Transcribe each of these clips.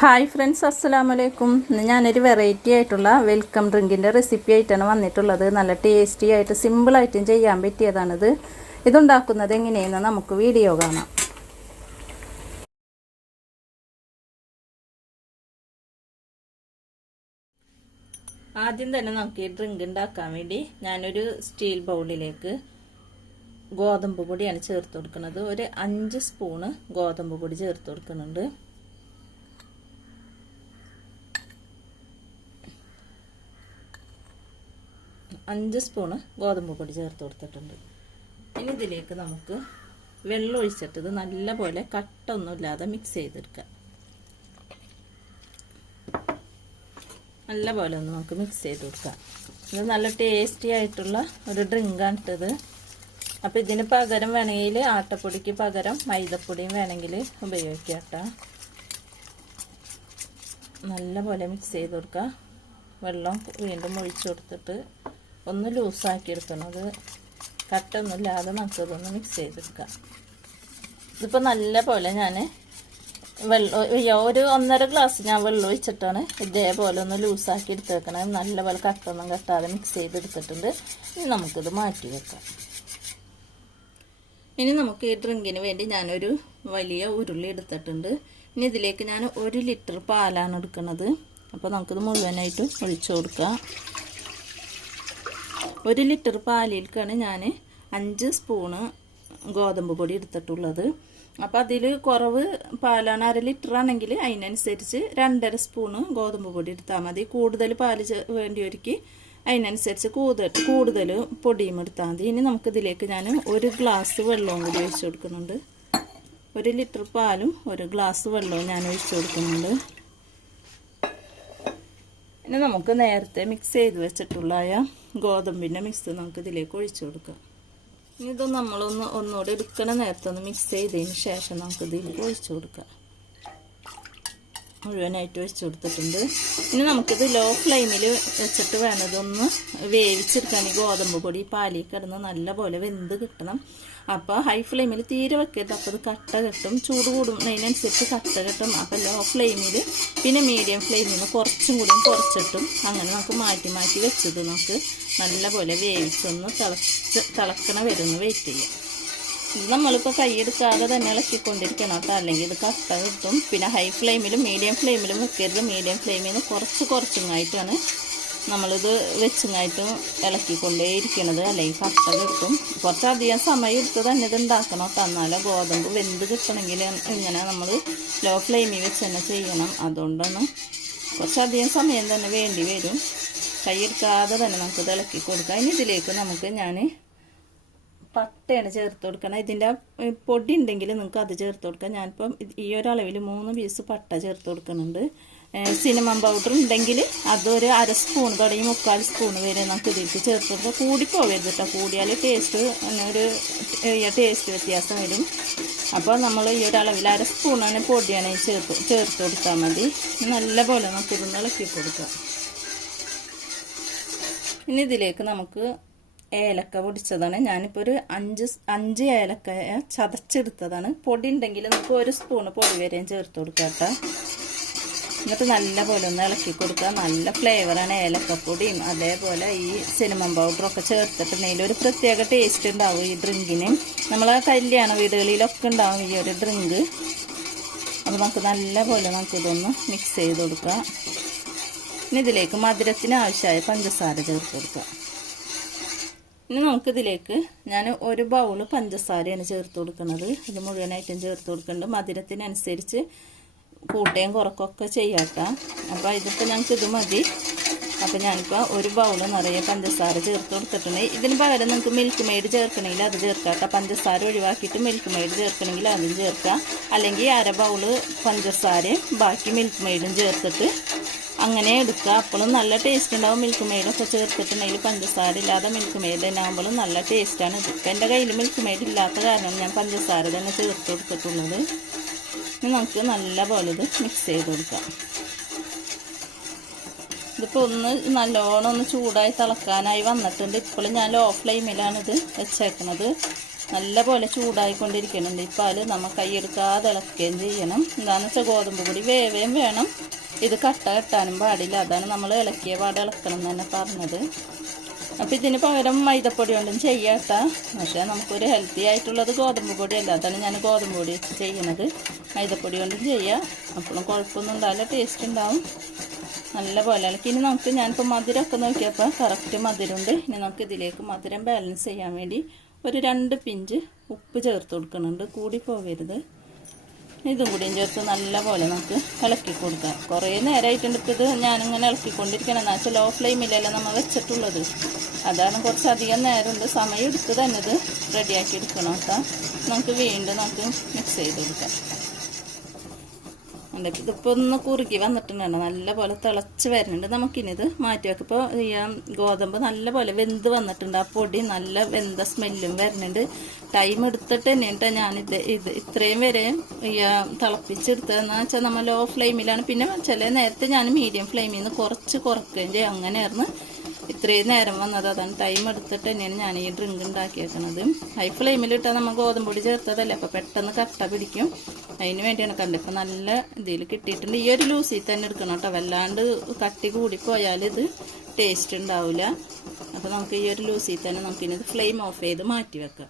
Hi friends അസ്സലാമു അലൈക്കും ഇന്ന് ഞാനൊരു വെറൈറ്റി ആയിട്ടുള്ള വെൽക്കം ഡ്രിങ്കിന്റെ റെസിപ്പി ആയിട്ടാണ് വന്നിട്ടുള്ളത്. നല്ല ടേസ്റ്റി ആയിട്ട് സിമ്പിളായിട്ടും ചെയ്യാൻ പറ്റിയതാണിത്. ഇതുണ്ടാക്കുന്നത് എങ്ങനെയെന്ന് നമുക്ക് വീഡിയോ കാണാം. ആദ്യം തന്നെ നമുക്ക് ഈ ഡ്രിങ്ക് ഉണ്ടാക്കാൻ വേണ്ടി ഞാനൊരു സ്റ്റീൽ ബൗളിലേക്ക് ഗോതമ്പ് പൊടിയാണ് ചേർത്ത് കൊടുക്കുന്നത്. ഒരു അഞ്ച് സ്പൂണ് ഗോതമ്പ് പൊടി ചേർത്ത് കൊടുക്കുന്നുണ്ട്. അഞ്ച് സ്പൂണ് ഗോതമ്പ് പൊടി ചേർത്ത് കൊടുത്തിട്ടുണ്ട്. ഇനി ഇതിലേക്ക് നമുക്ക് വെള്ളം ഒഴിച്ചിട്ട് ഇത് നല്ലപോലെ കട്ടൊന്നുമില്ലാതെ മിക്സ് ചെയ്തെടുക്കാം. നല്ലപോലെ ഒന്ന് നമുക്ക് മിക്സ് ചെയ്ത് കൊടുക്കാം. ഇത് നല്ല ടേസ്റ്റി ആയിട്ടുള്ള ഒരു ഡ്രിങ്കാണ് ഇട്ടത് അപ്പോൾ ഇതിന് പകരം വേണമെങ്കിൽ ആട്ടപ്പൊടിക്ക് പകരം മൈദപ്പൊടിയും വേണമെങ്കിൽ ഉപയോഗിക്കാം കേട്ടോ. നല്ലപോലെ മിക്സ് ചെയ്ത് കൊടുക്കുക വെള്ളം വീണ്ടും ഒഴിച്ചു കൊടുത്തിട്ട് ഒന്ന് ലൂസാക്കി എടുക്കണം. അത് കട്ടൊന്നുമില്ലാതെ നമുക്കതൊന്ന് മിക്സ് ചെയ്തെടുക്കാം ഇതിപ്പോൾ നല്ല പോലെ ഞാൻ വെള്ളം ഒരു ഒന്നര ഗ്ലാസ് ഞാൻ വെള്ളം ഒഴിച്ചിട്ടാണ് ഇതേപോലെ ഒന്ന് ലൂസാക്കി എടുത്തേക്കണേ. നല്ലപോലെ കട്ടൊന്നും കെട്ടാതെ മിക്സ് ചെയ്തെടുത്തിട്ടുണ്ട്. ഇനി നമുക്കിത് മാറ്റി വെക്കാം. ഇനി നമുക്ക് ഈ ഡ്രിങ്കിന് വേണ്ടി ഞാനൊരു വലിയ ഉരുളി എടുത്തിട്ടുണ്ട്. ഇനി ഇതിലേക്ക് ഞാൻ ഒരു ലിറ്റർ പാലാണ് എടുക്കുന്നത് അപ്പോൾ നമുക്കിത് മുഴുവനായിട്ടും ഒഴിച്ചു കൊടുക്കാം. ഒരു ലിറ്റർ പാലിൽക്കാണ് ഞാൻ അഞ്ച് സ്പൂണ് ഗോതമ്പ് പൊടി എടുത്തിട്ടുള്ളത്. അപ്പോൾ അതിൽ കുറവ് പാലാണ് അര ലിറ്റർ ആണെങ്കിൽ അതിനനുസരിച്ച് രണ്ടര സ്പൂണ് ഗോതമ്പ് പൊടി എടുത്താൽ മതി. കൂടുതൽ പാൽ ഒരുക്കി അതിനനുസരിച്ച് കൂടുതൽ കൂടുതൽ പൊടിയും എടുത്താൽ മതി. ഇനി നമുക്കിതിലേക്ക് ഞാൻ ഒരു ഗ്ലാസ് വെള്ളവും കൂടി ഒഴിച്ചു കൊടുക്കുന്നുണ്ട്. ഒരു ലിറ്റർ പാലും ഒരു ഗ്ലാസ് വെള്ളവും ഞാൻ ഒഴിച്ചു കൊടുക്കുന്നുണ്ട്. ഇനി നമുക്ക് നേരത്തെ മിക്സ് ചെയ്ത് വെച്ചിട്ടുള്ള ഗോതമ്പിന്റെ മിക്സ് നമുക്ക് ഇതിലേക്ക് ഒഴിച്ചു കൊടുക്കാം. ഇനി ഇത് നമ്മളൊന്ന് ഒന്നുകൂടെ എടുക്കണ നേരത്തെ ഒന്ന് മിക്സ് ചെയ്തതിന് ശേഷം നമുക്ക് ഇതിലേക്ക് ഒഴിച്ചു കൊടുക്കാം. മുഴുവനായിട്ട് വെച്ച് കൊടുത്തിട്ടുണ്ട്. ഇനി നമുക്കിത് ലോ ഫ്ലെയിമിൽ വെച്ചിട്ട് വേണം ഇതൊന്ന് വേവിച്ചെടുക്കാൻ ഈ ഗോതമ്പ് പൊടി പാലിൽ കിടന്ന് നല്ലപോലെ വെന്ത് കിട്ടണം. അപ്പോൾ ഹൈ ഫ്ലെയിമിൽ തീരെ വെക്കരുത്. അപ്പോൾ ഇത് കട്ട കെട്ടും. ചൂട് കൂടും. അതിനനുസരിച്ച് കട്ട കെട്ടും. അപ്പോൾ ലോ ഫ്ലെയിമിൽ പിന്നെ മീഡിയം ഫ്ലെയിമിൽ നിന്ന് കുറച്ചും കൂടി കുറച്ചിട്ടും അങ്ങനെ നമുക്ക് മാറ്റി മാറ്റി വെച്ചത് നമുക്ക് നല്ലപോലെ വേവിച്ചൊന്ന് തിളച്ച് തിളക്കണ വരുന്ന വെയിറ്റ് ചെയ്യാം. ഇത് നമ്മളിപ്പോൾ കൈയെടുക്കാതെ തന്നെ ഇളക്കിക്കൊണ്ടിരിക്കണം കേട്ടോ. അല്ലെങ്കിൽ ഇത് കട്ട കിട്ടും. പിന്നെ ഹൈ ഫ്ലെയിമിലും മീഡിയം ഫ്ലെയിമിലും വെക്കരുത്. മീഡിയം ഫ്ലെയിമിൽ നിന്ന് കുറച്ച് കുറച്ചുങ്ങായിട്ടാണ് നമ്മളിത് വെച്ചുങ്ങായിട്ട് ഇളക്കിക്കൊണ്ടേ ഇരിക്കണത് അല്ലെങ്കിൽ കട്ട കിട്ടും. കുറച്ചധികം സമയം എടുത്ത് തന്നെ ഇത് ഉണ്ടാക്കണം കേട്ടോ. എന്നാലും ഗോതമ്പ് വെന്ത് കിട്ടണമെങ്കിൽ ഇങ്ങനെ നമ്മൾ ലോ ഫ്ലെയിമിൽ വെച്ച് തന്നെ ചെയ്യണം. അതുകൊണ്ടാണ് കുറച്ചധികം സമയം തന്നെ വേണ്ടി വരും. കൈയെടുക്കാതെ തന്നെ നമുക്ക് ഇളക്കി കൊടുക്കാം ഇനി ഇതിലേക്ക് നമുക്ക് ഞാൻ പട്ടയാണ് ചേർത്ത് കൊടുക്കണം. ഇതിന്റെ പൊടി ഉണ്ടെങ്കിൽ നിങ്ങൾക്ക് അത് ചേർത്ത് കൊടുക്കാം. ഞാനിപ്പം ഈ ഒരളവിൽ മൂന്ന് പീസ് പട്ട ചേർത്ത് കൊടുക്കുന്നുണ്ട്. സിനിമം പൗഡർ ഉണ്ടെങ്കിൽ അതൊരു അര സ്പൂൺ തുടങ്ങി മുക്കാൽ സ്പൂൺ വരെ നമുക്ക് ഇതിലേക്ക് ചേർത്ത് കൊടുക്കാം. കൂടിപ്പോവരുത് കേട്ടോ കൂടിയാൽ ടേസ്റ്റ് ഒരു ടേസ്റ്റ് വ്യത്യാസം വരും. അപ്പോൾ നമ്മൾ ഈ ഒരു അളവിൽ അര സ്പൂണാണ് പൊടിയാണ് ചേർത്ത് ചേർത്ത് കൊടുത്താൽ മതി. നല്ലപോലെ നമുക്കിതൊന്ന് ഇളക്കി കൊടുക്കാം. ഇനി ഇതിലേക്ക് നമുക്ക് ഏലക്ക പൊടിച്ചതാണ്. ഞാനിപ്പോൾ ഒരു അഞ്ച് അഞ്ച് ഏലക്ക ചതച്ചെടുത്തതാണ്. പൊടി ഉണ്ടെങ്കിൽ നമുക്ക് ഒരു സ്പൂണ് പൊടി വരെയും ചേർത്ത് കൊടുക്കാം കേട്ടോ. എന്നിട്ട് നല്ല പോലെ ഒന്ന് ഇളക്കി കൊടുക്കുക. നല്ല ഫ്ലേവറാണ് ഏലക്കപ്പൊടിയും. അതേപോലെ ഈ സിനിമ പൗഡറൊക്കെ ചേർത്തിട്ടുണ്ടെങ്കിൽ ഒരു പ്രത്യേക ടേസ്റ്റ് ഉണ്ടാവും ഈ ഡ്രിങ്കിന് നമ്മളെ കല്യാണ വീടുകളിലൊക്കെ ഉണ്ടാവും ഈ ഒരു ഡ്രിങ്ക് അപ്പോൾ നമുക്ക് നല്ല പോലെ നമുക്കിതൊന്ന് മിക്സ് ചെയ്ത് കൊടുക്കാം. ഇനി ഇതിലേക്ക് മധുരത്തിന് ആവശ്യമായ പഞ്ചസാര ചേർത്ത് കൊടുക്കുക ഇനി നമുക്കിതിലേക്ക് ഞാൻ ഒരു ബൗൾ പഞ്ചസാരയാണ് ചേർത്ത് കൊടുക്കുന്നത്. ഇത് മുഴുവനായിട്ടും ചേർത്ത് കൊടുക്കുന്നുണ്ട്. മധുരത്തിനനുസരിച്ച് കൂട്ടയും കുറക്കൊക്കെ ചെയ്യാട്ടാം. അപ്പോൾ ഇതിപ്പോൾ ഞങ്ങൾക്ക് ഇത് മതി. അപ്പോൾ ഞാനിപ്പോൾ ഒരു ബൗൾ നിറയെ പഞ്ചസാര ചേർത്ത് കൊടുത്തിട്ടുണ്ട്. ഇതിന് പകരം നിങ്ങൾക്ക് മിൽക്ക് മെയ്ഡ് ചേർക്കണമെങ്കിൽ അത് ചേർക്കാം പഞ്ചസാര ഒഴിവാക്കിയിട്ട് മിൽക്ക് മെയ്ഡ് ചേർക്കണമെങ്കിൽ അതും ചേർക്കാം. അല്ലെങ്കിൽ അര ബൗൾ പഞ്ചസാരയും ബാക്കി മിൽക്ക് മെയ്ഡും ചേർത്തിട്ട് അങ്ങനെ എടുക്കുക. അപ്പോഴും നല്ല ടേസ്റ്റ് ഉണ്ടാവും മിൽക്ക് മെയ്ഡൊക്കെ ചേർത്തിട്ടുണ്ടെങ്കിൽ പഞ്ചസാര ഇല്ലാതെ മിൽക്ക് മെയ്ഡ് തന്നെ ആകുമ്പോഴും നല്ല ടേസ്റ്റാണ് ഇപ്പം എന്റെ കയ്യിൽ മിൽക്ക് മെയ്ഡ് ഇല്ലാത്ത കാരണം ഞാൻ പഞ്ചസാര തന്നെ ചേർത്ത് കൊടുത്തിട്ടുള്ളത്. നമുക്ക് നല്ല പോലെ ഇത് മിക്സ് ചെയ്ത് കൊടുക്കാം. ഇതിപ്പോൾ ഒന്ന് നല്ലോണം ഒന്ന് ചൂടായി തിളക്കാനായി വന്നിട്ടുണ്ട്. ഇപ്പോഴും ഞാൻ ലോ ഫ്ലെയിമിലാണിത് ഇത് വെച്ചേക്കുന്നത് നല്ല പോലെ ചൂടായിക്കൊണ്ടിരിക്കുന്നുണ്ട് ഈ പാൽ നമ്മൾ കൈയെടുക്കാതെ ഇളക്കുകയും ചെയ്യണം. എന്താണെന്ന് വെച്ചാൽ ഗോതമ്പ് പൊടി. വേവേം വേണം. ഇത് കട്ട കെട്ടാനും പാടില്ല. അതാണ് നമ്മൾ ഇളക്കിയ പാട് ഇളക്കണം എന്ന് തന്നെ പറഞ്ഞത്. അപ്പം ഇതിന് പകരം മൈദപ്പൊടി കൊണ്ടും ചെയ്യാട്ട പക്ഷേ നമുക്കൊരു ഹെൽത്തി ആയിട്ടുള്ളത് ഗോതമ്പ് പൊടിയല്ല. അതാണ് ഞാൻ ഗോതമ്പ് പൊടി വെച്ച് ചെയ്യണത് മൈദപ്പൊടി കൊണ്ടും ചെയ്യാം. അപ്പോഴും കുഴപ്പമൊന്നും ഉണ്ടാവില്ല. ടേസ്റ്റ് ഉണ്ടാവും. നല്ല പോലെ ഇളക്കി. ഇനി നമുക്ക് ഞാനിപ്പോൾ മധുരമൊക്കെ നോക്കിയപ്പോൾ കറക്റ്റ് മധുരമുണ്ട്. ഇനി നമുക്ക് ഇതിലേക്ക് മധുരം ബാലൻസ് ചെയ്യാൻ വേണ്ടി ഒരു രണ്ട് പിഞ്ച് ഉപ്പ് ചേർത്ത് കൊടുക്കുന്നുണ്ട്. കൂടി പോകരുത്. ഇതും കൂടിയും ചേർത്ത് നല്ലപോലെ നമുക്ക് ഇളക്കി കൊടുക്കാം. കുറേ നേരമായിട്ടുണ്ട് ഇത് ഞാനിങ്ങനെ ഇളക്കിക്കൊണ്ടിരിക്കണം. എന്ന് വെച്ചാൽ ലോ ഫ്ലെയിമിലല്ല നമ്മൾ വെച്ചിട്ടുള്ളത്. അതാണ് കുറച്ചധികം നേരമുണ്ട്. സമയം എടുത്ത് തന്നെ ഇത് റെഡിയാക്കി എടുക്കണം കേട്ടോ നമുക്ക് വീണ്ടും നമുക്ക് മിക്സ് ചെയ്ത് കൊടുക്കാം ഉണ്ട് ഇതിപ്പോൾ ഒന്ന് കുറുകി വന്നിട്ടുണ്ട് നല്ല പോലെ തിളച്ച് വരുന്നുണ്ട് നമുക്കിനി ഇത് മാറ്റി വെക്കാം. ഇപ്പോൾ ഈ ഗോതമ്പ് നല്ല പോലെ വെന്ത് വന്നിട്ടുണ്ട്. ആ പൊടി നല്ല വെന്ത സ്മെല്ലും വരുന്നുണ്ട്. ടൈം എടുത്തിട്ട് തന്നെയാണ് ഞാനിത് ഇത് ഇത്രയും വരെ ഈ തിളപ്പിച്ചെടുത്തതെന്ന് വെച്ചാൽ നമ്മൾ ലോ ഫ്ലെയിമിലാണ്. പിന്നെ ചില നേരത്തെ ഞാൻ മീഡിയം ഫ്ലെയിമിൽ നിന്ന് കുറച്ച് കുറക്കുകയും ചെയ്യും. അങ്ങനെയായിരുന്നു ഇത്രയും നേരം വന്നത്. അതാണ് ടൈം എടുത്തിട്ട് തന്നെയാണ് ഞാൻ ഈ ഡ്രിങ്ക് ഉണ്ടാക്കിയേക്കുന്നത് ഹൈ ഫ്ലെയിമിലിട്ടാൽ നമ്മൾ ഗോതമ്പൊടി ചേർത്തതല്ലേ? അപ്പോൾ പെട്ടെന്ന് കട്ട പിടിക്കും. അതിന് വേണ്ടിയാണ് കണ്ടത്. ഇപ്പം നല്ല ഇതിൽ കിട്ടിയിട്ടുണ്ട്. ഈ ഒരു ലൂസിൽ തന്നെ എടുക്കണം കേട്ടോ. വല്ലാണ്ട് കട്ടി കൂടിപ്പോയാൽ ഇത് ടേസ്റ്റ് ഉണ്ടാവില്ല അപ്പോൾ നമുക്ക് ഈ ഒരു ലൂസിൽ തന്നെ നമുക്കിനത് ഫ്ലെയിം ഓഫ് ചെയ്ത് മാറ്റി വെക്കാം.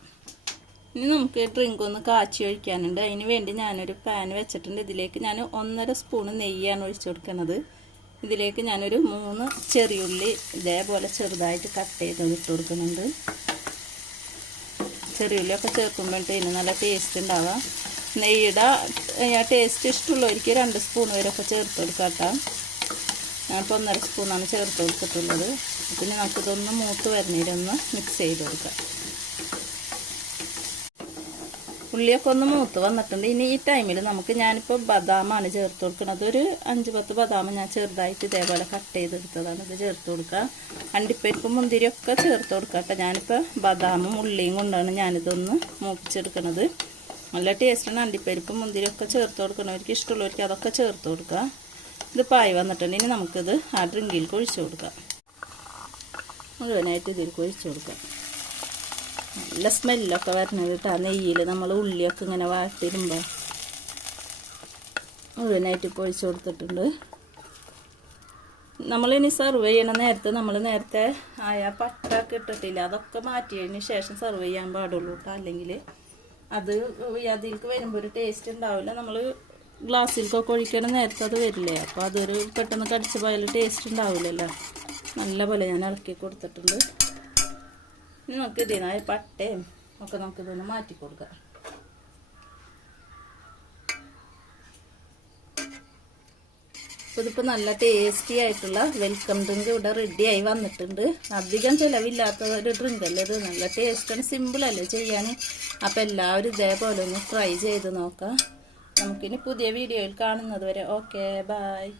ഇനി നമുക്ക് ഡ്രിങ്ക് ഒന്ന് കാച്ചി ഒഴിക്കാനുണ്ട്. അതിന് വേണ്ടി ഞാനൊരു പാൻ വെച്ചിട്ടുണ്ട്. ഇതിലേക്ക് ഞാൻ ഒന്നര സ്പൂണ് നെയ്യാണ് ഒഴിച്ചു കൊടുക്കുന്നത് ഇതിലേക്ക് ഞാനൊരു മൂന്ന് ചെറിയുള്ളി ഇതേപോലെ ചെറുതായിട്ട് കട്ട് ചെയ്ത് ഇട്ട് കൊടുക്കുന്നുണ്ട്. ചെറിയുള്ളിയൊക്കെ ചേർക്കുമ്പോഴത്തേന് നല്ല ടേസ്റ്റ് ഉണ്ടാവുക നെയ്യുടെ. ടേസ്റ്റ് ഇഷ്ടമുള്ളവർക്ക് രണ്ട് സ്പൂൺ വരെയൊക്കെ ചേർത്ത് കൊടുക്കാം കേട്ടോ. ഞാനിപ്പോൾ ഒന്നര സ്പൂണാണ് ചേർത്ത് കൊടുത്തിട്ടുള്ളത്. പിന്നെ നമുക്കിതൊന്ന് മൂത്ത് വരുന്നതിലൊന്ന് മിക്സ് ചെയ്ത് കൊടുക്കാം. ഉള്ളിയൊക്കെ ഒന്ന് മൂത്ത് വന്നിട്ടുണ്ട്. ഇനി ഈ ടൈമിൽ നമുക്ക് ഞാനിപ്പോൾ ബദാമാണ് ചേർത്ത് കൊടുക്കുന്നത്. ഒരു അഞ്ച് പത്ത് ബദാം ഞാൻ ചെറുതായിട്ട് ഇതേപോലെ കട്ട് ചെയ്തെടുത്തതാണ് ഇത് ചേർത്ത് കൊടുക്കുക. അണ്ടിപ്പരിപ്പും മുന്തിരിയൊക്കെ ചേർത്ത് കൊടുക്കാം കേട്ടോ. ഞാനിപ്പോൾ ബദാമും ഉള്ളിയും കൊണ്ടാണ് ഞാനിതൊന്ന് മൂപ്പിച്ചെടുക്കുന്നത്. നല്ല ടേസ്റ്റാണ് അണ്ടിപ്പരിപ്പും മുന്തിരിയൊക്കെ ചേർത്ത് കൊടുക്കണവർക്ക് ഇഷ്ടമുള്ളവർക്ക് അതൊക്കെ ചേർത്ത് കൊടുക്കുക. ഇത് പായ് വന്നിട്ടുണ്ടെങ്കിൽ നമുക്കിത് ആ ഡ്രിങ്കിലേക്ക് ഒഴിച്ചു കൊടുക്കാം. മുഴുവനായിട്ട് ഇതിലേക്ക് ഒഴിച്ചു കൊടുക്കാം. നല്ല സ്മെല്ലൊക്കെ വരണത് കേട്ടോ. നെയ്യിൽ നമ്മൾ ഉള്ളിയൊക്കെ ഇങ്ങനെ വാട്ടിരുമ്പോൾ മുഴുവനായിട്ട് ഇപ്പോൾ ഒഴിച്ചു കൊടുത്തിട്ടുണ്ട്. നമ്മളിനി സെർവ് ചെയ്യണ നേരത്തെ നമ്മൾ നേരത്തെ ആയ പട്ട ഇട്ടിട്ടില്ല. അതൊക്കെ മാറ്റിയതിന് ശേഷം സെർവ് ചെയ്യാൻ പാടുള്ളൂ കേട്ടോ. അല്ലെങ്കിൽ അത് അതിലേക്ക് വരുമ്പോൾ ഒരു ടേസ്റ്റ് ഉണ്ടാവില്ല. നമ്മൾ ഗ്ലാസ്സിലേക്കൊക്കെ ഒഴിക്കണ നേരത്തെ അത് വരില്ലേ? അപ്പോൾ അതൊരു പെട്ടെന്ന് കടിച്ച പോയാൽ ടേസ്റ്റ് ഉണ്ടാവില്ലല്ലോ. നല്ല പോലെ ഞാൻ ഇളക്കി കൊടുത്തിട്ടുണ്ട്. നമുക്ക് ഇതിനായ പട്ടയും ഒക്കെ നമുക്ക് ഇതൊന്ന് മാറ്റി കൊടുക്കാം. അപ്പോൾ ഇതിപ്പോൾ നല്ല ടേസ്റ്റി ആയിട്ടുള്ള വെൽക്കം ഡ്രിങ്ക് ഇവിടെ റെഡി ആയി വന്നിട്ടുണ്ട്. അധികം ചിലവില്ലാത്ത ഒരു ഡ്രിങ്ക് അല്ലേ ഇത്? നല്ല ടേസ്റ്റാണ് സിമ്പിളല്ലേ ചെയ്യാൻ അപ്പോൾ എല്ലാവരും ഇതേപോലെ ഒന്ന് ട്രൈ ചെയ്ത് നോക്കാം. നമുക്കിനി പുതിയ വീഡിയോയിൽ കാണുന്നത് വരെ. Okay bye